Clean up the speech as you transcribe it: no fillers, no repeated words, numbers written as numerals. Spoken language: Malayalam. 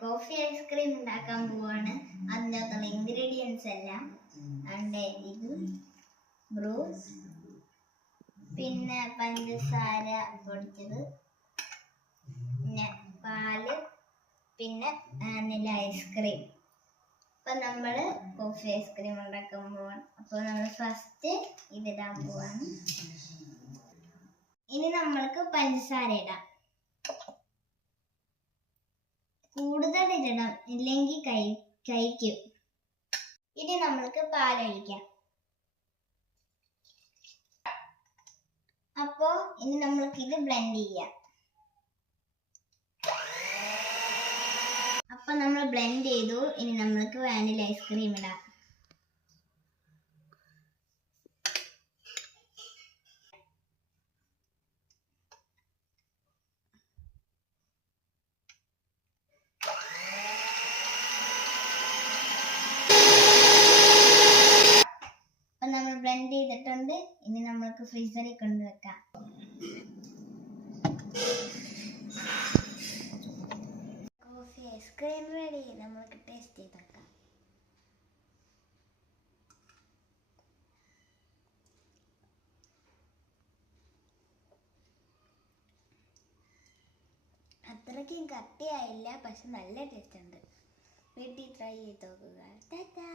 കോഫി ഐസ്ക്രീം ഉണ്ടാക്കാൻ പോവാണ്. അതിനകത്തുള്ള ഇൻഗ്രീഡിയൻസ് എല്ലാം ഇത് ബ്രൂ, പിന്നെ പഞ്ചസാര പൊടിച്ചത്, പിന്നെ പാല്, പിന്നെ വാനില ഐസ്ക്രീം. അപ്പൊ നമ്മള് കോഫി ഐസ്ക്രീം ഉണ്ടാക്കാൻ പോവാണ്. അപ്പൊ നമ്മൾ ഫസ്റ്റ് ഇതിടാൻ പോവാണ്. ഇനി നമ്മൾക്ക് പഞ്ചസാര ഇടാം. കൂടുതൽ ഇടണം, ഇല്ലെങ്കിൽ കഴിക്കും. ഇനി നമ്മൾക്ക് പാലൊഴിക്കാം. അപ്പോ ഇനി നമ്മൾക്ക് ഇത് ബ്ലെൻഡ് ചെയ്യാം. അപ്പൊ നമ്മൾ ബ്ലെൻഡ് ചെയ്തു. ഇനി നമ്മൾക്ക് വാനില ഐസ്ക്രീം ഇടാം. നമ്മൾ ബ്ലെൻഡ് ചെയ്തിട്ടുണ്ട്. ഇനി നമ്മൾക്ക് ഫ്രീസറിൽ കൊണ്ടുവെക്കാം. Coffee ice cream ready. നമ്മൾക്ക് ടേസ്റ്റ് ചെയ്ത് നോക്കാം. അത്രയ്ക്കും കട്ടിയായില്ല, പക്ഷെ നല്ല ടേസ്റ്റ് ഉണ്ട്. വീട്ടിൽ ട്രൈ ചെയ്ത് നോക്കുക. ടാറ്റാ.